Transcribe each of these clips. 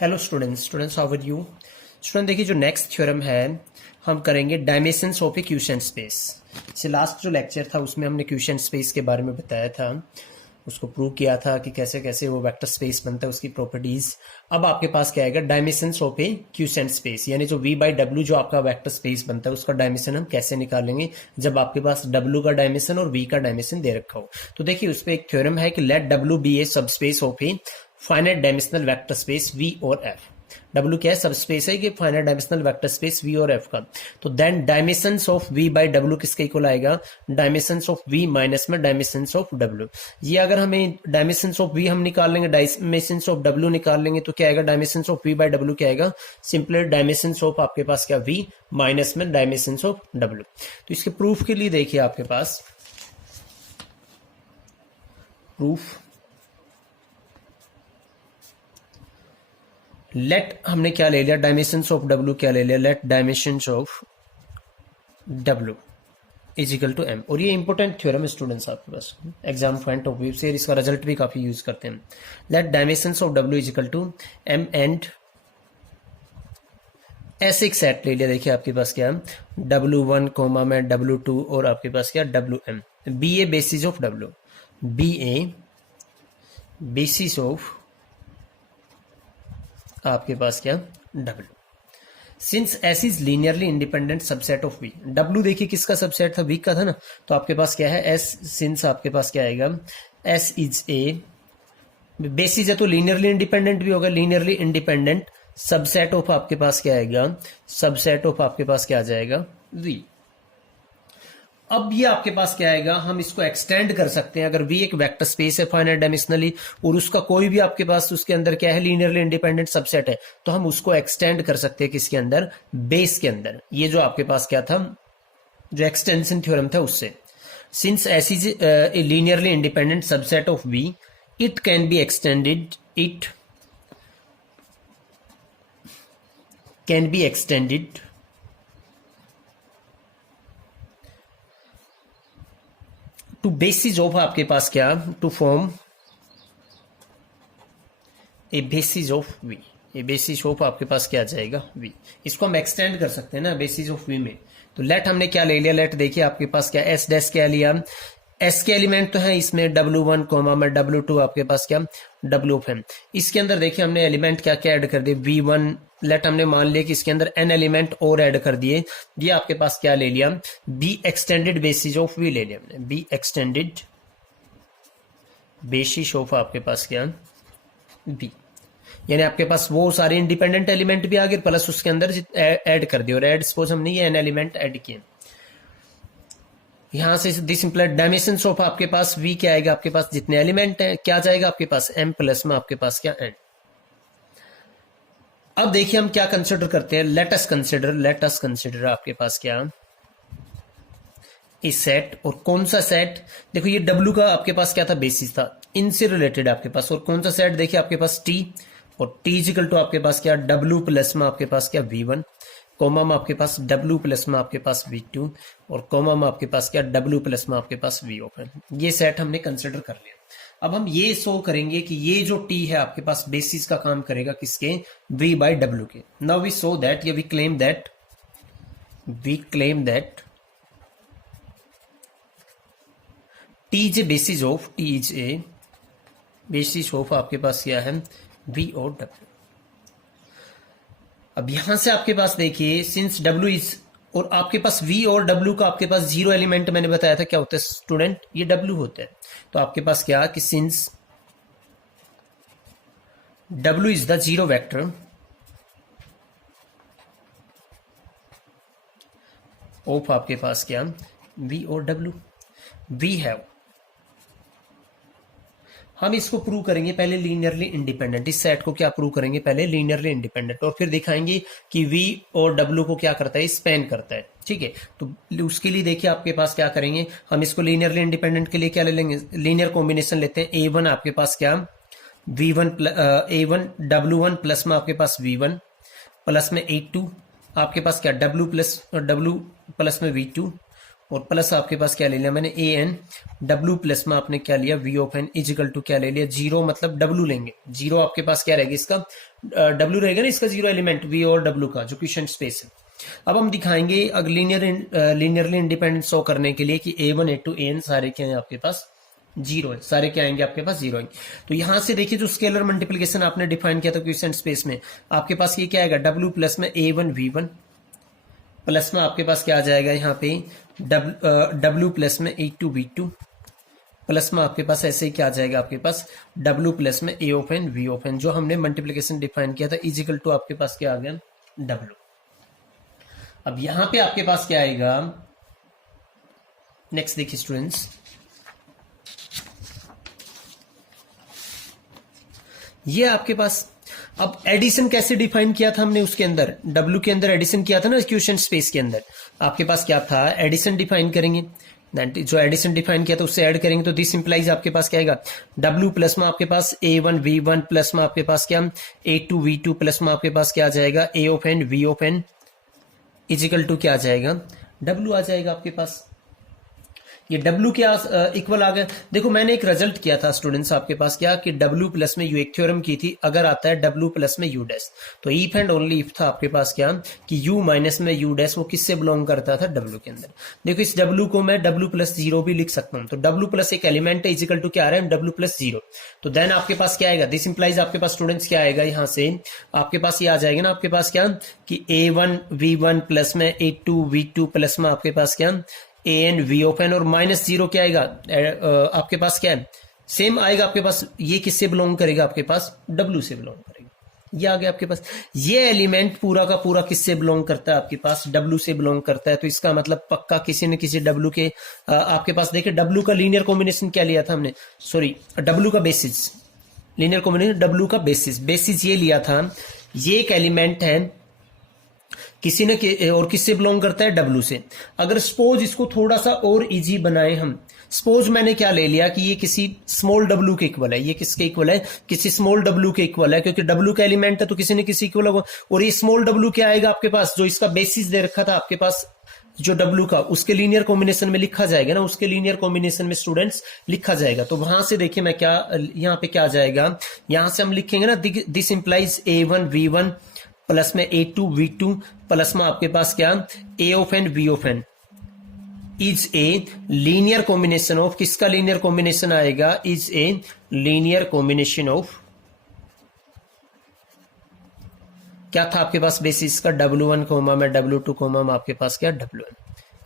Hello students how are you. Student देखिए जो next theorem है हम करेंगे dimensions of a question space. जैसे लास्ट जो लेक्चर था उसमें हमने क्वेश्चन स्पेस के बारे में बताया था, उसको प्रूव किया था कि कैसे कैसे वो वेक्टर स्पेस बनता है, उसकी प्रॉपर्टीज। अब आपके पास क्या आएगा, dimensions of a question space, यानी जो v बाई डब्ल्यू जो आपका वेक्टर स्पेस बनता है उसका डायमेंशन हम कैसे निकालेंगे जब आपके पास w का डायमेंशन और v का डायमेंशन दे रखा हो। तो देखिए उस पर एक थ्योरम है कि लेट w बी ए सब space of a finite dimensional vector space v और f। W क्या है, सब स्पेस है कि finite dimensional vector space v और f का। तो then dimensions of v by w किसके इक्वल आएगा, डायमेंशंस ऑफ v माइनस में डायमेंशंस ऑफ w। ये अगर हमें डायमेंशंस ऑफ v हम निकाल लेंगे, डायमेंशंस ऑफ w निकाल लेंगे तो क्या आएगा, dimensions of v by w क्या आएगा, सिंपली डायमेंशंस ऑफ आपके पास क्या v माइनस में डायमेंशंस ऑफ w। तो इसके प्रूफ के लिए देखिए आपके पास प्रूफ लेट हमने क्या ले लिया, डायमेंशंस ऑफ w क्या ले लिया, let dimensions of w is equal to m। और ये इंपॉर्टेंट थ्योरम है स्टूडेंट्स आपके पास एग्जाम पॉइंट ऑफ व्यू से, इसका रिजल्ट भी काफी यूज करते हैं। Let dimensions of w is equal to m and ऐसे एक सेट ले लिया। देखिए आपके पास क्या w1 कोमा में w2 और आपके पास क्या wm। Be a basis of w, be a basis of आपके पास क्या W। Since S is linearly independent subset of V। W देखिए किसका सबसेट था, V का था ना। तो आपके पास क्या है S, सिंस आपके पास क्या आएगा, S इज ए बेसिस है तो लीनियरली इंडिपेंडेंट भी होगा, लीनियरली इंडिपेंडेंट सबसेट ऑफ आपके पास क्या आएगा, सबसेट ऑफ आपके पास क्या आ जाएगा V। अब ये आपके पास क्या आएगा, हम इसको एक्सटेंड कर सकते हैं। अगर V एक वेक्टर स्पेस है फाइनाइट डायमेंशनली और उसका कोई भी आपके पास उसके अंदर क्या है, लीनियरली इंडिपेंडेंट सबसेट है, तो हम उसको एक्सटेंड कर सकते हैं किसके अंदर, बेस के अंदर। ये जो आपके पास क्या था, जो एक्सटेंशन थ्योरम था उससे। Since S is a linearly independent subset of V, it can be extended, it can be extended to basis of आपके पास क्या, to form a basis of V। A basis of आपके पास क्या आ जाएगा V। इसको हम एक्सटेंड कर सकते हैं ना बेसिस ऑफ V में। तो लेट हमने क्या ले लिया, लेट देखिए आपके पास क्या S डैश क्या लिया, S के एलिमेंट तो है इसमें w1 कोमा में w2 आपके पास क्या w ऑफ m। इसके अंदर देखिए हमने एलिमेंट क्या क्या ऐड कर दिए, v1। लेट हमने मान लिया कि इसके अंदर n एलिमेंट और ऐड कर दिए। ये आपके पास क्या ले लिया, b extended basis of v ले लिया हमने, b एक्सटेंडेड बेसिस ऑफ आपके पास क्या b। यानी आपके पास वो सारे इंडिपेंडेंट एलिमेंट भी आ गए प्लस उसके अंदर ऐड कर दिए। और ऐड सपोज हमने ये n एलिमेंट ऐड किए, यहां से दिस इंप्लाइड डायमेंशंस ऑफ आपके पास V क्या आएगा, आपके पास जितने एलिमेंट है क्या जाएगा आपके पास m प्लस में आपके पास क्या n। अब देखिए हम क्या कंसिडर करते हैं, लेट अस कंसिडर आपके पास क्या इस सेट। और कौन सा सेट, देखो ये W का आपके पास क्या था, बेसिस था, इनसे रिलेटेड आपके पास। और कौन सा सेट देखिए आपके पास T, और T इक्वल टू आपके पास क्या W प्लस में आपके पास क्या V1, कोमा में आपके पास W प्लस में आपके पास V2, और कोमा में आपके पास क्या W प्लस में आपके पास V ओपन। ये सेट हमने कंसिडर कर लिया। अब हम ये शो करेंगे कि ये जो T है आपके पास बेसिस का काम करेगा किसके, V बाई W के। नाउ वी शो दैट, या we claim that T is a basis of, T is a basis of आपके पास क्या है V और W। अब यहां से आपके पास देखिए सिंस W इज, और आपके पास V और W का आपके पास जीरो एलिमेंट मैंने बताया था क्या होता है स्टूडेंट, ये W होता है। तो आपके पास क्या कि since W is the zero vector of आपके पास क्या V और W, वी हैव, हम इसको प्रूव करेंगे पहले लीनियरली इंडिपेंडेंट। इस सेट को क्या प्रूव करेंगे, पहले लीनियरली इंडिपेंडेंट, और फिर दिखाएंगे कि V और W को क्या करता है, स्पैन करता है। ठीक है, तो उसके लिए देखिए आपके पास क्या करेंगे, हम इसको लीनियरली इंडिपेंडेंट के लिए क्या ले लेंगे, लीनियर कॉम्बिनेशन लेते हैं। A1 आपके पास क्या V1 A1 W1 प्लस में आपके पास V1 प्लस में A2 आपके पास क्या W प्लस में V2 और प्लस आपके पास क्या ले लिया मैंने ए एन, डब्ल्यू प्लस में आपने क्या लिया V of N is equal to क्या ले लिया जीरो, मतलब डब्ल्यू लेंगे, जीरो आपके पास क्या रहेगा इसका डब्ल्यू रहेगा ना, इसका जीरो एलिमेंट वी और डब्ल्यू का जो क्वेश्चन स्पेस है। अब हम दिखाएंगे अगर लीनियरली इंडिपेंडेंट शो करने के लिए कि A1 A2 AN सारे क्या है आपके पास जीरो है, सारे क्या आएंगे आपके पास जीरो आएंगे। तो यहां से देखिए जो स्केलर मल्टीप्लिकेशन आपने डिफाइन किया था क्वेश्चन स्पेस में, आपके पास ये क्या आएगा डब्ल्यू प्लस में A1 V1 प्लस में आपके पास क्या आ जाएगा यहाँ पे डब्ल्यू प्लस में A2 V2 प्लस में आपके पास ऐसे ही क्या आ जाएगा आपके पास डब्ल्यू प्लस में A of N V of N, जो हमने मल्टीप्लिकेशन डिफाइन किया था इजिकल टू आपके पास क्या आ गया डब्ल्यू। अब यहां पे आपके पास क्या आएगा नेक्स्ट देखिए स्टूडेंट्स, ये आपके पास अब एडिशन कैसे डिफाइन किया था हमने उसके अंदर W के अंदर एडिशन किया था ना क्वेश्चन स्पेस के अंदर, आपके पास क्या था एडिशन डिफाइन करेंगे, जो एडिशन डिफाइन किया था उससे ऐड करेंगे तो दिस इंप्लाइज आपके पास क्या आएगा W प्लस में आपके पास A1 V1 प्लस में आपके पास क्या A2 V2 प्लस में आपके पास क्या आ जाएगा A of N V of N is equal to क्या आ जाएगा W आ जाएगा आपके पास। ये W क्या इक्वल आ गया, देखो मैंने एक रिजल्ट किया था स्टूडेंट्स आपके पास क्या कि W प्लस में U एक थ्योरम की थी, अगर आता है W प्लस में U डैश, तो इफ एंड ओनली इफ था आपके पास क्या कि U माइनस में U डैश वो किससे बिलोंग करता था W के अंदर। देखो इस W को मैं W प्लस जीरो भी लिख सकता हूं, तो W प्लस एक एलिमेंट है इजिकल टू क्या आ रहा है W प्लस जीरो, तो देन आपके पास क्या आएगा दिस इंप्लाइज आपके पास स्टूडेंट्स क्या आएगा यहां से आपके पास ये आ जाएगा ना आपके पास क्या कि A1 V1 प्लस में A2 V2 प्लस में आपके पास क्या AN V ऑफ एन और माइनस जीरो क्या आएगा आपके पास क्या है सेम आएगा आपके पास, ये किससे बिलोंग करेगा आपके पास W से बिलोंग करेगा। ये आ गया आपके पास, ये एलिमेंट पूरा का पूरा किससे बिलोंग करता है आपके पास W से बिलोंग करता है, तो इसका मतलब पक्का किसी न किसी W के आपके पास देखिए W का लीनियर कॉम्बिनेशन क्या लिया था हमने, सॉरी W का बेसिस, लीनियर कॉम्बिनेशन W का बेसिस ये लिया था, ये एक एलिमेंट है किसी ने और किससे बिलोंग करता है W से। अगर सपोज इसको थोड़ा सा और इजी बनाए हम, सपोज मैंने क्या ले लिया कि ये किसी स्मॉल W के इक्वल है, ये किसके इक्वल है किसी स्मॉल W के इक्वल है, क्योंकि W का एलिमेंट है तो किसी ने किसी इक्वल होगा, और ये स्मॉल W क्या आएगा आपके पास जो इसका बेसिस दे रखा था आपके पास जो W का उसके लीनियर कॉम्बिनेशन में लिखा जाएगा ना, उसके लीनियर कॉम्बिनेशन में स्टूडेंट्स लिखा जाएगा। तो वहां से देखिए मैं क्या यहाँ पे क्या आ जाएगा, यहां से हम लिखेंगे ना this implies A1 V1 plus में A2 V2 प्लस में आपके पास क्या A of N V of N is a linear combination of, किसका लीनियर कॉम्बिनेशन आएगा is a linear combination of क्या था आपके पास बेसिस का W1 कोमा में W2 कोमा में आपके पास क्या W1,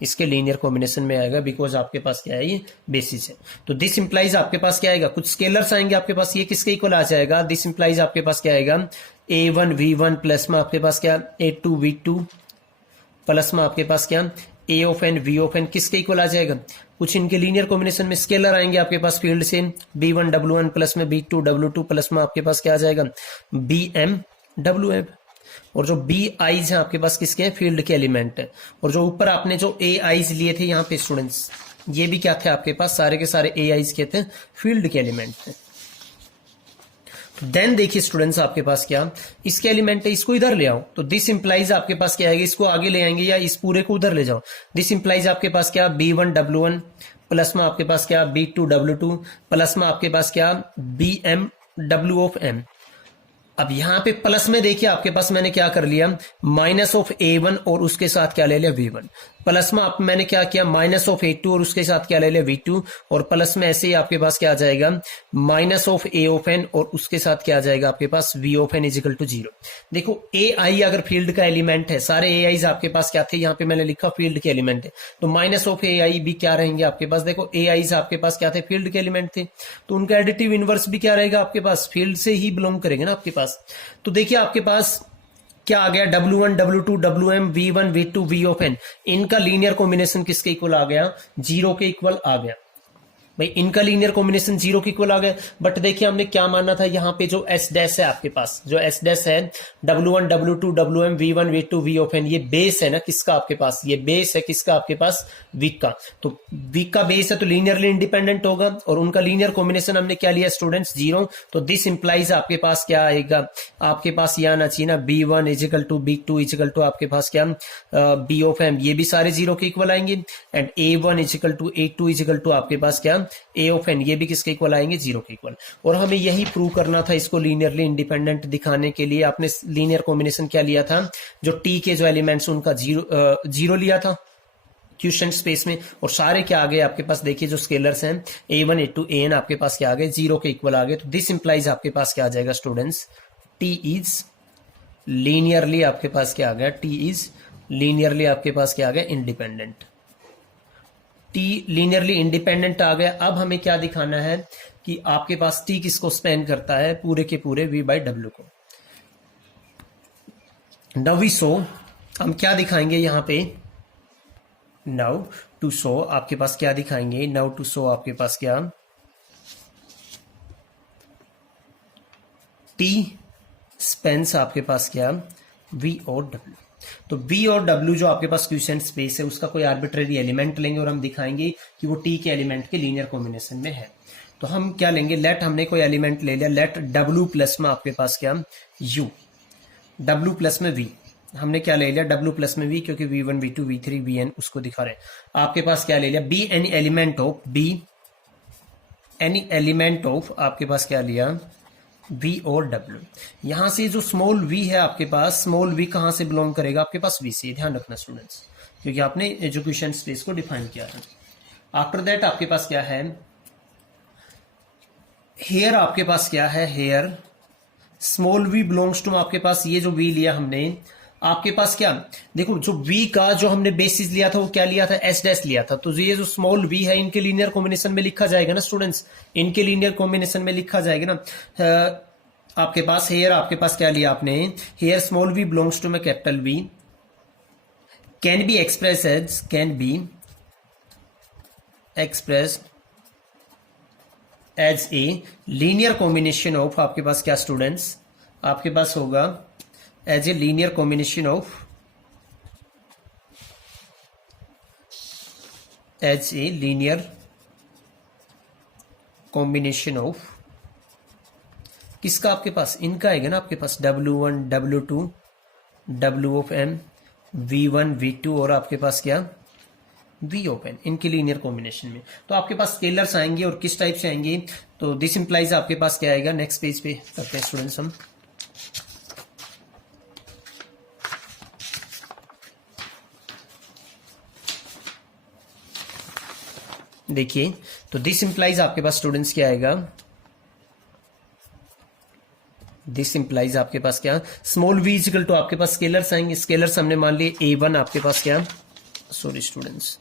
इसके लीनियर कॉम्बिनेशन में आएगा बिकॉज आपके पास क्या है ये बेसिस है। तो दिस इंप्लाइज आपके पास क्या आएगा कुछ स्केलर्स आएंगे आपके पास, ये किसके इक्वल आ जाएगा दिस इंप्लाइज आपके पास क्या आएगा A1 V1 प्लस में आपके पास क्या A2 V2 प्लस में आपके पास क्या A of N V of N किसके इक्वल आ जाएगा, कुछ इनके लीनियर कॉम्बिनेशन में स्केलर आएंगे आपके पास फील्ड से B1 W1 प्लस में B2 W2 प्लस में आपके पास क्या आ जाएगा BM WM, और जो बी आईज है आपके पास किसके हैं फील्ड के एलिमेंट है, और जो ऊपर आपने जो ए आईज लिए थे यहाँ पे स्टूडेंट्स ये भी क्या थे आपके पास सारे के सारे ए आईज के थे फील्ड के एलिमेंट थे। देन देखिए स्टूडेंट्स आपके पास क्या इसके एलिमेंट है, इसको इधर ले आओ तो दिस इंप्लाइज आपके पास क्या आएगा, इसको आगे ले आएंगे या इस पूरे को उधर ले जाओ, दिस इंप्लाइज आपके पास क्या B1 W1 प्लस में आपके पास क्या B2 W2 प्लस में आपके पास क्या BM W ऑफ M। अब यहां पे प्लस में देखिए आपके पास मैंने क्या कर लिया माइनस ऑफ A1 और उसके साथ क्या ले लिया V1, प्लस में आप मैंने क्या किया माइनस ऑफ A2 और उसके साथ क्या ले लिया V2, और प्लस में ऐसे ही आपके पास क्या आ जाएगा minus of A of N और उसके साथ क्या आ जाएगा आपके पास V of N is equal to 0। देखो AI अगर फील्ड का एलिमेंट है, सारे AIs आपके पास क्या थे यहाँ पे मैंने लिखा फील्ड के एलिमेंट है, तो माइनस ऑफ AI भी क्या रहेंगे आपके पास, देखो AIs आपके पास क्या थे फील्ड के एलिमेंट थे, तो उनका एडिटिव इनवर्स भी क्या रहेगा आपके पास फील्ड से ही बिलोंग करेंगे ना आपके पास। तो देखिए आपके पास क्या आ गया W1 W2 WM V1 V2 V of N, इनका लीनियर कॉम्बिनेशन किसके इक्वल आ गया 0 के इक्वल आ गया। भाई इनका लीनियर कॉम्बिनेशन जीरो के इक्वल आ गया। बट देखिए हमने क्या माना था, यहाँ पे जो एस डैश है आपके पास, जो एस डैश है W1 W2 WM V1 V2 V of N, ये बेस है ना किसका आपके पास, ये बेस है किसका आपके पास, वीक का। तो वीक का बेस है तो लीनियरली इंडिपेंडेंट होगा, और उनका लीनियर कॉम्बिनेशन हमने क्या लिया स्टूडेंट्स, जीरो। तो दिस इंप्लाइज आपके पास क्या आएगा, आपके पास ये आना चाहिए ना B1 is equal to B2 is equal to आपके पास क्या B ऑफ एम, ये भी सारे जीरो के इक्वल आएंगे। And A1 is equal to A2 is equal to आपके पास क्या A ऑफ एन, ये भी किसके इक्वल आएंगे, जीरो के इक्वल। और हमें यही प्रूव करना था इसको लीनियरली इंडिपेंडेंट दिखाने के लिए। आपने लीनियर कॉम्बिनेशन क्या लिया था, जो टी के जो एलिमेंट्स उनका जीरो लिया था क्वेश्चन स्पेस में, और सारे क्या आ गए आपके पास, देखिए जो स्केलर्स हैं A1 A2 AN आपके पास क्या आ गए, जीरो के इक्वल आ गए। तो दिस इंप्लाइज आपके पास क्या आ जाएगा स्टूडेंट्स, टी इज लीनियरली आपके पास क्या आ गया, टी इज लीनियरली आपके पास क्या आ गया, इंडिपेंडेंट। टी लीनियरली इंडिपेंडेंट आ गया। अब हमें क्या दिखाना है कि आपके पास टी किसको स्पेन करता है, पूरे के पूरे V बाई डब्ल्यू को। नाउ वी शो, हम क्या दिखाएंगे यहां पे, नाउ टू शो आपके पास क्या दिखाएंगे, नाउ टू शो आपके पास क्या, टी स्पेन्स आपके पास क्या V और W। तो V और W जो आपके पास क्वेश्चन स्पेस है उसका कोई आर्बिट्ररी एलिमेंट लेंगे और हम दिखाएंगे कि वो T के एलिमेंट के लीनियर कॉम्बिनेशन में है। तो हम क्या लेंगे, लेट हमने कोई एलिमेंट ले लिया, लेट W प्लस में आपके पास क्या U, W प्लस में V, हमने क्या ले लिया W प्लस में V, क्योंकि V1 V2 V3 Vn उसको दिखा रहे हैं। आपके पास क्या ले लिया, B any element of, B any element of आपके पास क्या लिया, V और W। यहां से जो स्मॉल v है आपके पास, स्मॉल v कहां से बिलोंग करेगा, आपके पास V से, ध्यान रखना स्टूडेंट्स, क्योंकि आपने एजुकेशन स्पेस को डिफाइन किया है। आफ्टर दैट आपके पास क्या है, हेयर आपके पास क्या है, here small v belongs to आपके पास, ये जो v लिया हमने आपके पास क्या, देखो जो v का जो हमने बेसिस लिया था वो क्या लिया था, s डैश लिया था। तो ये जो स्मॉल v है इनके लीनियर कॉम्बिनेशन में लिखा जाएगा ना स्टूडेंट्स, इनके लीनियर कॉम्बिनेशन में लिखा जाएगा ना। आपके पास हेयर आपके पास क्या लिया आपने, here small v belongs to में capital V, can be express as, can be express as a linear combination of आपके पास क्या स्टूडेंट्स, आपके पास होगा as a linear combination of, as a linear combination of किसका, आपके पास इनका आएगा ना आपके पास W1 W2 W of M V1 V2 और आपके पास क्या V ऑफ N, इनके लीनियर कॉम्बिनेशन में। तो आपके पास स्केलर्स आएंगे और किस टाइप से आएंगे, तो दिस इंप्लाइज आपके पास क्या आएगा, नेक्स्ट पेज पे करते हैं स्टूडेंट्स हम। देखिए तो दिस इंप्लाइज आपके पास स्टूडेंट्स क्या आएगा, दिस इंप्लाइज आपके पास क्या, स्मॉल v इजिकल टू आपके पास स्केलर्स आएंगे, स्केलर्स हमने मान लिए A1 आपके पास क्या, sorry students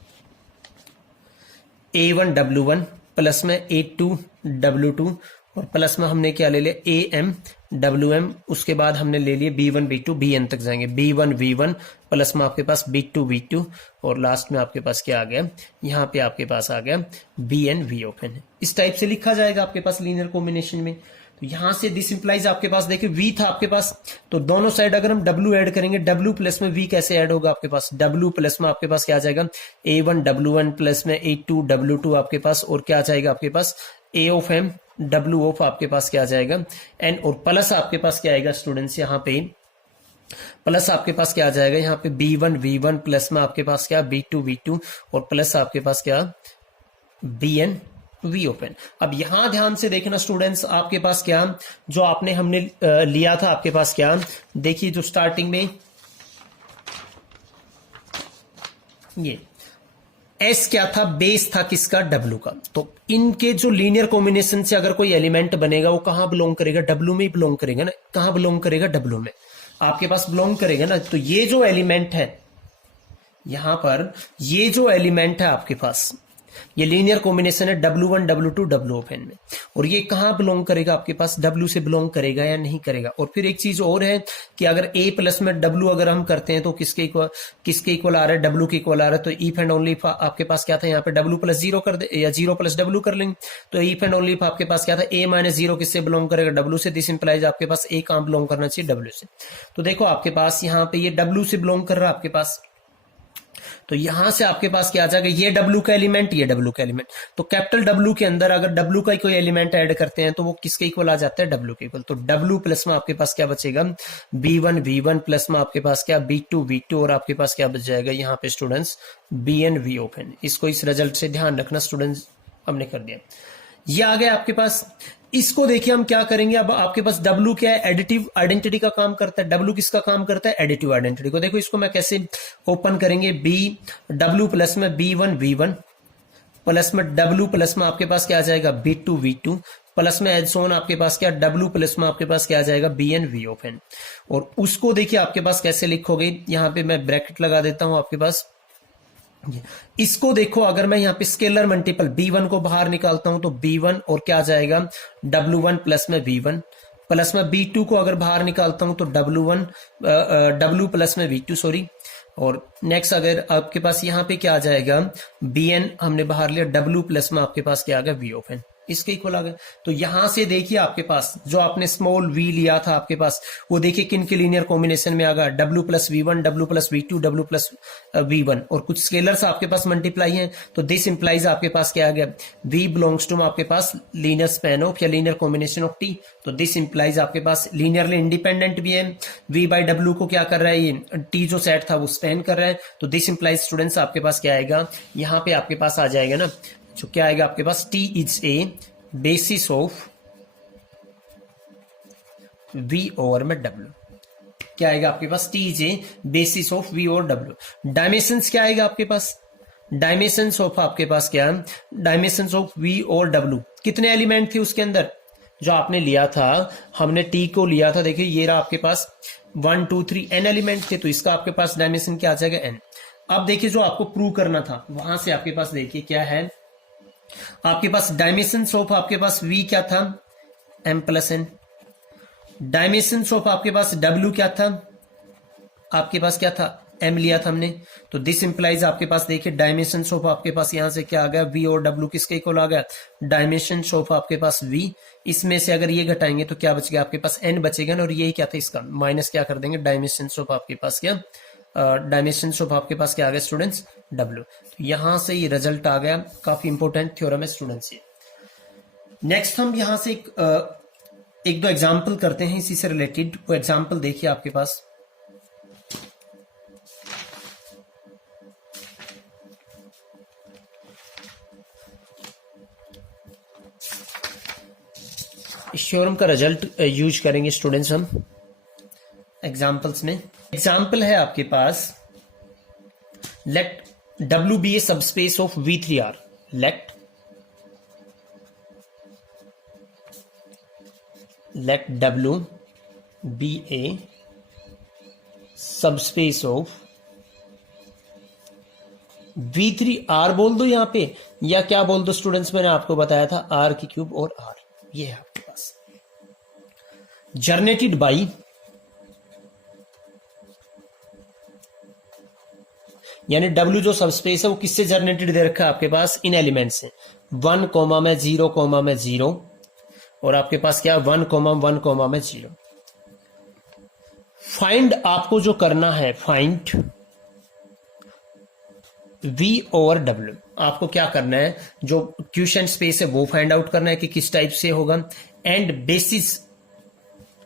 A1 W1 plus में A2 W2 और प्लस में हमने क्या ले लिया AM WM, उसके बाद हमने ले लिए B1 B2 Bn तक जाएंगे, B1 V1 प्लस में आपके पास B2 V2 और लास्ट में आपके पास क्या आ गया, यहाँ पे आपके पास आ गया Bn V ऑफ N। इस टाइप से लिखा जाएगा आपके पास लीनियर कॉम्बिनेशन में। तो यहां से दिस इंप्लाइज आपके पास देखिए V था आपके पास, तो दोनों साइड अगर हम W ऐड करेंगे, W प्लस में V कैसे ऐड होगा आपके पास, W प्लस में आपके पास क्या आ जाएगा A1 W1 प्लस में A2 W2 आपके पास, और क्या आ जाएगा आपके पास A of M W of आपके पास क्या आ जाएगा N, और प्लस आपके पास क्या आएगा स्टूडेंट्स, यहाँ पे प्लस आपके पास क्या आ जाएगा, यहाँ पे B1 V1 प्लस में आपके पास क्या B2 V2 और प्लस आपके पास क्या Bn V ओपन। अब यहां ध्यान से देखना स्टूडेंट्स, आपके पास क्या जो आपने हमने लिया था आपके पास क्या, देखिए जो स्टार्टिंग में ये S क्या था, बेस था किसका, W का। तो इनके जो लीनियर कॉम्बिनेशन से अगर कोई एलिमेंट बनेगा वो कहां बिलोंग करेगा, W में ही बिलोंग करेगा ना, कहां बिलोंग करेगा, W में आपके पास बिलोंग करेगा ना। तो ये जो एलिमेंट है यहां पर, ये जो एलिमेंट है आपके पास, ये लीनियर कॉम्बिनेशन है W1 W2 W ओपन में। और ये कहाँ बिलोंग करेगा आपके पास, W से बिलोंग करेगा या नहीं करेगा। और फिर एक चीज और है कि अगर A प्लस में W अगर हम करते हैं तो किसके इक्वल आ रहा है, W के इक्वल आ रहा है। तो इफ एंड ओनली आपके पास क्या था यहाँ पे W प्लस 0 कर दे या 0 प्लस W कर लेंगे। तो इफ एंड ओनली आपके पास क्या था, A माइनस 0 किससे बिलोंग करेगा, W से। दिस इंप्लाइज आपके पास A कहाँ बिलोंग करना चाहिए, W से। तो देखो आपके पास यहाँ पे ये W से बिलोंग कर रहा है आपके पास, तो यहां से आपके पास क्या आ जाएगा, ये W का एलिमेंट, ये W का एलिमेंट। तो कैपिटल W के अंदर अगर W का कोई एलिमेंट ऐड करते हैं तो वो किसके इक्वल आ जाता है, W के इक्वल। तो W प्लस में आपके पास क्या बचेगा, B1 V1 प्लस में आपके पास क्या B2 V2 और आपके पास क्या बच जाएगा यहाँ पे स्टूडेंट्स BN V ओपन। इसको इस रिजल्ट से ध्यान रखना स्टूडेंट्स, हमने कर दिया। ये आ गया आपके पास। इसको देखिए हम क्या करेंगे, अब आपके पास W क्या है, एडिटिव आइडेंटिटी का काम करता है। W किसका काम करता है, एडिटिव आइडेंटिटी को। देखो इसको मैं कैसे ओपन करेंगे, W प्लस में B1 V1 प्लस में W प्लस में आपके पास क्या आ जाएगा B2 V2 प्लस में एज सोन आपके पास क्या W प्लस में आपके पास क्या आ जाएगा BN V ओपन। और उसको देखिए आपके पास कैसे लिखोगे, यहां पे मैं ब्रैकेट लगा देता हूं आपके पास। इसको देखो अगर मैं यहाँ पे स्केलर मल्टीपल B1 को बाहर निकालता हूं तो B1 और क्या आ जाएगा W1 प्लस में V1 प्लस में B2 को अगर बाहर निकालता हूं तो W प्लस में V2 सॉरी। और नेक्स्ट अगर आपके पास यहाँ पे क्या आ जाएगा BN हमने बाहर लिया, W प्लस में आपके पास क्या आ गया V ओपन, इसके इक्वल आ गया। तो यहां से देखिए आपके पास जो आपने स्मॉल v लिया था आपके पास, वो देखिए किन के लीनियर कॉम्बिनेशन में आ गया, W plus V1 W plus V2 W plus V1 और कुछ स्केलर्स आपके पास मल्टीप्लाई हैं। तो दिस इंप्लाइज आपके पास क्या आ गया, V बिलोंग्स टू आपके पास लीनियर स्पैन ऑफ या लीनियर कॉम्बिनेशन ऑफ T। तो दिस इंप्लाइज आपके पास लीनियरली इंडिपेंडेंट भी है, V बाई W को क्या कर रहा है, ये T जो सेट था वो स्पैन कर रहा है। तो दिस इंप्लाइज स्टूडेंट्स आपके पास क्या आएगा, यहाँ पे आपके पास आ जाएगा ना, जो क्या आएगा आपके पास, T is a basis of V over में W। क्या आएगा आपके पास, T is a basis of V और W। डायमेंशंस क्या आएगा आपके पास, डायमेंशंस ऑफ आपके पास क्या है, डायमेंशंस ऑफ V और W। कितने एलिमेंट थे उसके अंदर जो आपने लिया था, हमने T को लिया था, देखिए ये रहा आपके पास 1 2 3 N एलिमेंट थे। तो इसका आपके पास डायमेंशन क्या आ जाएगा N। अब देखिए जो आपको प्रूव करना था वहां से आपके पास देखिए क्या है, आपके पास डायमेंशन ऑफ आपके पास V क्या था, M plus N। Dimension of आपके पास W क्या था, आपके पास क्या था, M लिया था हमने। तो दिस इंप्लाइज आपके पास देखिए डायमेंशन ऑफ आपके पास यहां से क्या आ गया, V और W किसके इक्वल आ गया, डायमेंशन ऑफ आपके पास V। इसमें से अगर ये घटाएंगे तो क्या बच गया आपके पास, N बचेगा ना, और यही क्या था इसका माइनस क्या कर देंगे, डायमेंशन ऑफ आपके पास क्या, डायमेंशन ऑफ आपके पास क्या आ गया स्टूडेंट्स W। तो यहां से ये रिजल्ट आ गया, काफी इंपॉर्टेंट थ्योरम है स्टूडेंट्स ये। नेक्स्ट हम यहां से एक दो एग्जांपल करते हैं इसी से रिलेटेड। वो एग्जांपल देखिए आपके पास, इस थ्योरम का रिजल्ट यूज करेंगे स्टूडेंट्स हम एग्जांपल्स में। एग्जांपल है आपके पास, late W be a subspace of V3R। let W be a subspace of V3R बोल दो यहां पे, या क्या बोल दो स्टूडेंट्स, मैंने आपको बताया था R की क्यूब और R। ये है आपके पास जनरेटेड बाई यानी W जो सबस्पेस है वो किससे जनरेटेड दे रखा है आपके पास, इन एलिमेंट से 1 कोमा में 0 कोमा में 0 और आपके पास क्या 1 कोमा 1 कोमा में 0। फाइंड आपको जो करना है, फाइंड V ओवर W। आपको क्या करना है, जो क्वेश्चन स्पेस है वो फाइंड आउट करना है कि किस टाइप से होगा, and bases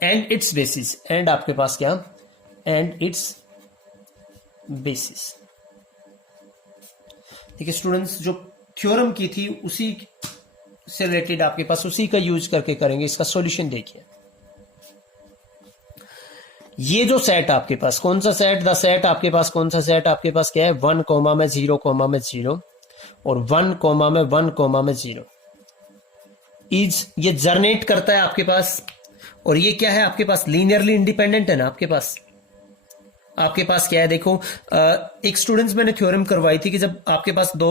and it's basis, and आपके पास क्या, एंड इट्स बेसिस। ठीक है स्टूडेंट्स, जो थ्योरम की थी उसी से रिलेटेड आपके पास उसी का यूज करके करेंगे। इसका सॉल्यूशन देखिए, ये जो सेट आपके पास कौन सा सेट, द सेट आपके पास कौन सा सेट आपके पास क्या है, 1 कोमा में 0 कोमा में 0 और 1 कोमा में 1 कोमा में 0 इज, ये जनरेट करता है आपके पास। और ये क्या है आपके पास, लीनियरली इंडिपेंडेंट है ना आपके पास क्या है, देखो एक स्टूडेंट्स मैंने थ्योरम करवाई थी कि जब आपके पास दो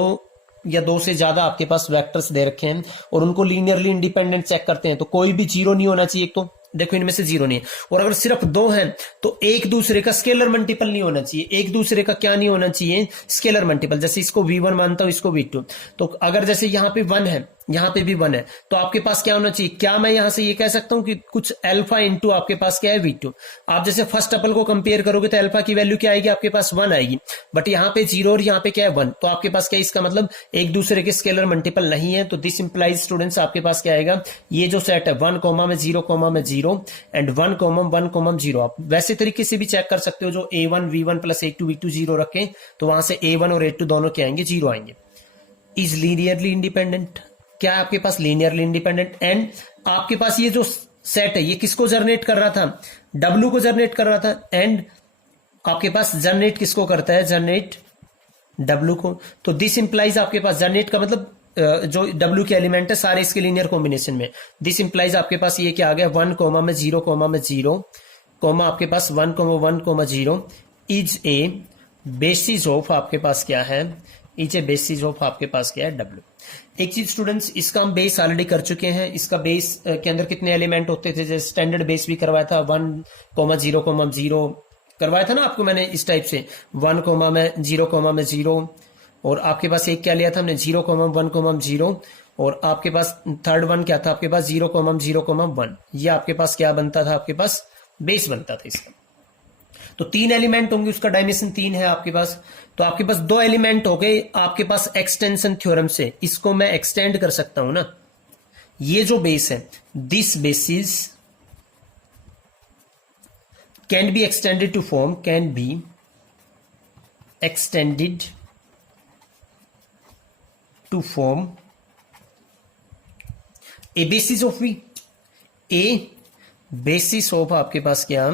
या 2 से ज्यादा आपके पास वेक्टर्स दे रखे हैं और उनको लीनियरली इंडिपेंडेंट चेक करते हैं तो कोई भी जीरो नहीं होना चाहिए। एक तो देखो इनमें से जीरो नहीं है, और अगर सिर्फ 2 हैं तो एक दूसरे का स्केलर मल्टीपल नहीं होना चाहिए। एक दूसरे का क्या नहीं होना चाहिए? Scalar multiple. जैसे इसको V1 मानता हूं, इसको V2, तो अगर जैसे यहां पे 1 है, यहां पे भी 1 है, तो आपके पास क्या होना चाहिए? क्या मैं यहां से ये कह सकता हूं कि कुछ अल्फा इंटू आपके पास क्या है? V2। आप जैसे फर्स्ट टपल को कंपेयर करोगे तो अल्फा की वैल्यू क्या आएगी? आपके पास 1 आएगी, बट यहाँ पे 0 और यहाँ पे क्या है? 1। तो आपके पास क्या है? इसका मतलब एक दूसरे के स्केलर मल्टीपल नहीं है। तो दिस इंप्लाइज स्टूडेंट्स आपके पास क्या आएगा? ये जो सेट है 1 कोमा में 0 कोमा में 0 एंड 1 कोमा 1 कोमा 0, आप वैसे तरीके से भी चेक कर सकते हो। जो A1 V1 plus A2 V2 0 रखें तो वहां से A1 और A2 दोनों क्या आएंगे? 0 आएंगे। Is linearly independent. क्या है आपके पास? Linearly independent. एंड आपके पास ये जो सेट है ये किसको जनरेट कर रहा था? W को जनरेट कर रहा था। एंड आपके पास जनरेट किसको करता है? जनरेट W को। तो दिस इंप्लाइज आपके पास जनरेट का मतलब जो W के एलिमेंट है सारे इसके लीनियर कॉम्बिनेशन में। दिस इंप्लाइज आपके पास ये क्या आ गया? 1 कोमा में 0 कोमा में 0 कोमा आपके पास 1 comma 1 comma 0 is a basis of आपके पास क्या है? इज ए बेसिस ऑफ आपके पास क्या है? W। एक चीज स्टूडेंट्स, इसका हम बेस ऑलरेडी कर चुके हैं। इसका बेस के अंदर कितने एलिमेंट होते थे? जैसे स्टैंडर्ड बेस भी करवाया था, 1 कोमा 0 कोमा 0 करवाया था ना आपको मैंने इस टाइप से, 1 कोमा में 0 कोमा में 0, और आपके पास एक क्या लिया था हमने? 0 कोमा 1 कोमा 0, और आपके पास थर्ड वन क्या था? आपके पास 0 कोमा 0 कोमा 1। ये आपके पास क्या बनता था? आपके पास बेस बनता था इसका। तो 3 एलिमेंट होंगे, उसका डायमेंशन 3 है आपके पास। तो आपके पास 2 एलिमेंट हो गए आपके पास एक्सटेंशन थ्योरम से। इसको मैं एक्सटेंड कर सकता हूं ना। ये जो बेस है, this basis can be extended to form, can be extended to form a basis of V। A basis of आपके पास क्या?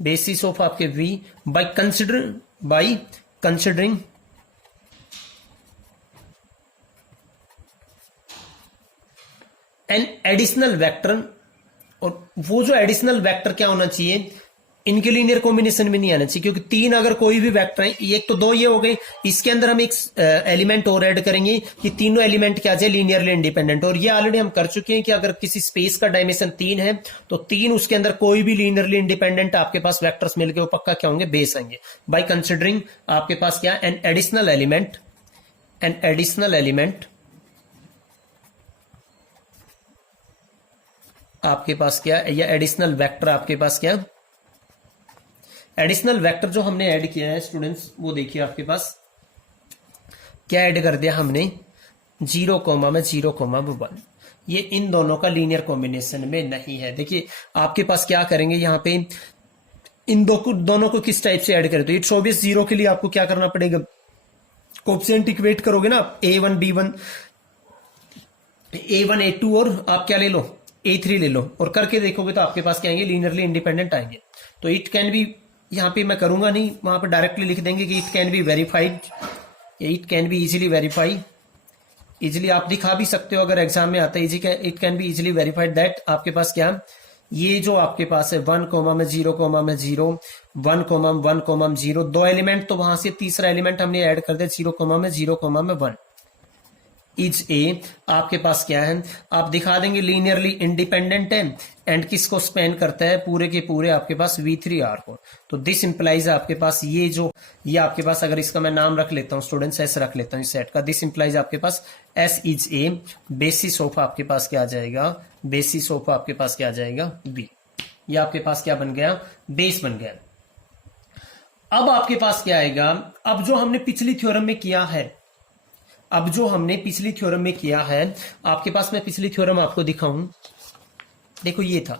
बेसिस ऑफ आपके V by considering an additional vector. और वो जो एडिशनल वेक्टर क्या होना चाहिए? इनके लीनियर कॉम्बिनेशन में नहीं आना चाहिए, क्योंकि 3 अगर कोई भी वेक्टर है, एक तो 2 ये हो गए, इसके अंदर हम एक एलिमेंट और ऐड करेंगे कि तीनों एलिमेंट क्या जाए? Linearly independent. और ये ऑलरेडी हम कर चुके हैं कि अगर किसी स्पेस का डायमेंशन 3 है तो 3 उसके अंदर कोई भी लीनियरली इंडिपेंडेंट आपके पास वेक्टर्स मिलके वो पक्का क्या होंगे? बेस आएंगे। बाय कंसिडरिंग आपके पास क्या? एन एडिशनल एलिमेंट आपके पास क्या? या एडिशनल वेक्टर आपके पास क्या? एडिशनल वेक्टर जो हमने ऐड किया है स्टूडेंट्स, वो देखिए आपके पास क्या ऐड कर दिया हमने? 0 कोमा में 0 कोमा में 1। ये इन दोनों का लीनियर कॉम्बिनेशन में नहीं है। देखिए आपके पास क्या करेंगे यहाँ पे, इन दोनों को किस टाइप से ऐड करें? तो इट्स ऑब्वियस 0 के लिए आपको क्या करना पड़ेगा? कोएफिशिएंट इक्वेट करोगे ना, A1 B1 A1 A2 और आप क्या ले लो? A3 ले लो, और करके देखोगे तो आपके पास क्या आएंगे? लीनियरली इंडिपेंडेंट आएंगे। तो इट कैन बी, यहां पे मैं करूंगा नहीं, वहां पे डायरेक्टली लिख देंगे कि it can be verified, it can be easily verify. Easily आप दिखा भी सकते हो अगर एग्जाम में आता है, it can be easily verified that आपके पास क्या? ये जो आपके पास है 1 कोमा में 0 कोमा में 0 1 कोमा 1 कोमा 0, 2 एलिमेंट, तो वहां से तीसरा एलिमेंट हमने ऐड कर दिया 0 कोमा में 0 कोमा में 1 इज ए आपके पास क्या है? आप दिखा देंगे लीनियरली इंडिपेंडेंट है एंड किसको स्पेन करता है? पूरे के पूरे आपके पास V3R को। तो दिस इंप्लाइज आपके पास ये आपके पास, अगर इसका मैं नाम रख लेता हूं स्टूडेंट्स, S रख लेता हूं इस सेट का, दिस इंप्लाइज आपके पास S is a basis of आपके पास क्या आ जाएगा? बेसिस ऑफ आपके पास क्या आ जाएगा? B। ये आपके पास क्या बन गया? बेस बन गया। अब आपके पास क्या आएगा? अब जो हमने पिछली थ्योरम में किया है, आपके पास मैं पिछली थ्योरम आपको दिखाऊं। देखो ये था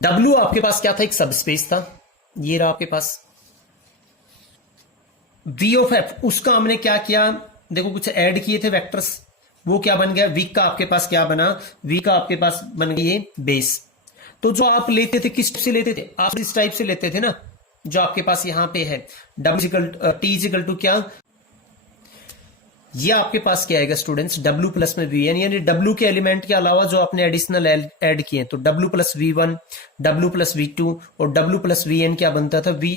W आपके पास क्या था? एक सबस्पेस था। ये रहा आपके पास V ऑफ F, उसका हमने क्या किया? देखो कुछ ऐड किए थे वेक्टर्स, वो क्या बन गया? V का आपके पास क्या बना? V का आपके पास बन गया ये बेस। तो जो आप लेते थे किस टाइप से लेते थे? आप इस टाइप से लेते थे ना, जो आपके पास यहां पे है T क्या? ये आपके पास क्या आएगा स्टूडेंट्स? W प्लस में Vn, यानी W के एलिमेंट के अलावा जो आपने एडिशनल ऐड किए, तो W plus V1 W plus V2 और W प्लस Vn क्या बनता था? V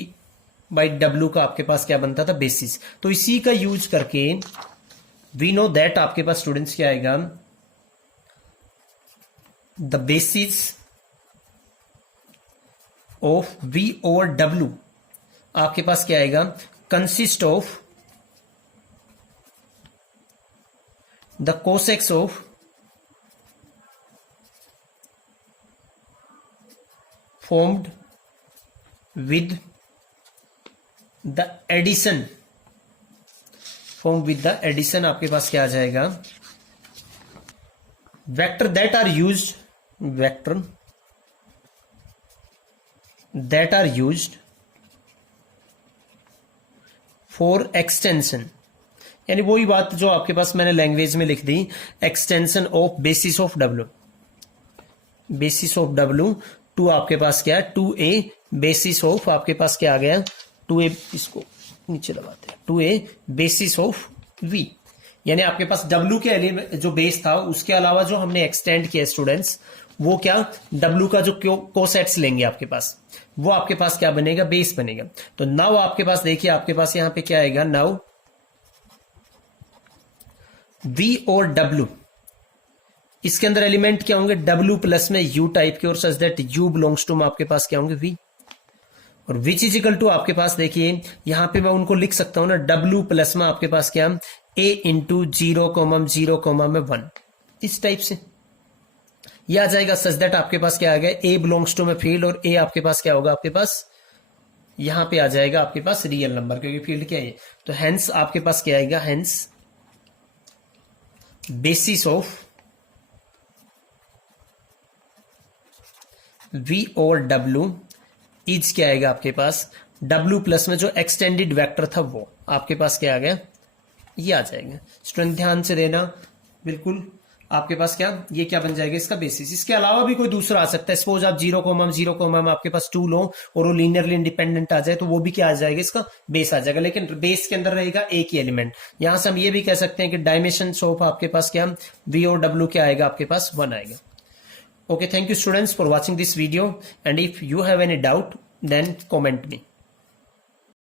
बाई W का आपके पास क्या बनता था? बेसिस। तो इसी का यूज करके वी नो दैट आपके पास स्टूडेंट्स क्या आएगा, the basis of V over W आपके पास क्या आएगा, consist of the cosets of formed with the addition, formed with the addition आपके पास क्या आ जाएगा, vector that are used, vector that are used for extension, यानी वही बात जो आपके पास मैंने लैंग्वेज में लिख दी, extension of basis of W, basis of W to आपके पास क्या है, 2a बेसिस ऑफ आपके पास क्या आ गया, 2a, इसको नीचे दबाते हैं, 2a बेसिस ऑफ v, यानी आपके पास w के एलिमेंट जो बेस था उसके अलावा जो हमने एक्सटेंड किया स्टूडेंट्स, वो क्या w का जो कोसेट्स लेंगे आपके पास, वो आपके पास क्या बनेगा, बेस बनेगा। तो नाउ आपके पास देखिए, आपके पास यहां पे क्या आएगा, नाउ v और w, इसके अंदर एलिमेंट क्या होंगे, W प्लस में U टाइप के, और such that U belongs to में आपके पास क्या होंगे, V, और विच इज इक्वल टू आपके पास देखिए यहां पे मैं उनको लिख सकता हूं ना, W प्लस में आपके पास क्या, A इंटू 0,0,1, इस टाइप से ये आ जाएगा। सच दैट आपके पास क्या आ गया, A बिलोंग्स टू में फील्ड, और A आपके पास क्या होगा, आपके पास यहां पे आ जाएगा आपके पास रियल नंबर, क्योंकि फील्ड क्या है। तो हेंस आपके पास क्या आएगा, हेंस बेसिस ऑफ V और W इज क्या आएगा आपके पास, W प्लस में जो एक्सटेंडेड वेक्टर था वो आपके पास क्या आ गया, ये आ जाएगा। स्टूडेंट ध्यान से देना, बिल्कुल आपके पास क्या, ये क्या बन जाएगा, इसका बेसिस। इसके अलावा भी कोई दूसरा आ सकता है, सपोज आप 0,0,0 आपके पास 2 लो और वो लीनियरली इंडिपेंडेंट आ जाए, तो वो भी क्या आ जाएगा, इसका बेस आ जाएगा, लेकिन बेस के अंदर रहेगा एक ही एलिमेंट। यहां से हम ये भी कह सकते हैं कि डायमेंशन ऑफ आपके पास क्या, V और W क्या आएगा आपके पास, 1 आएगा। Okay, thank you students for watching this video, and if you have any doubt then comment me.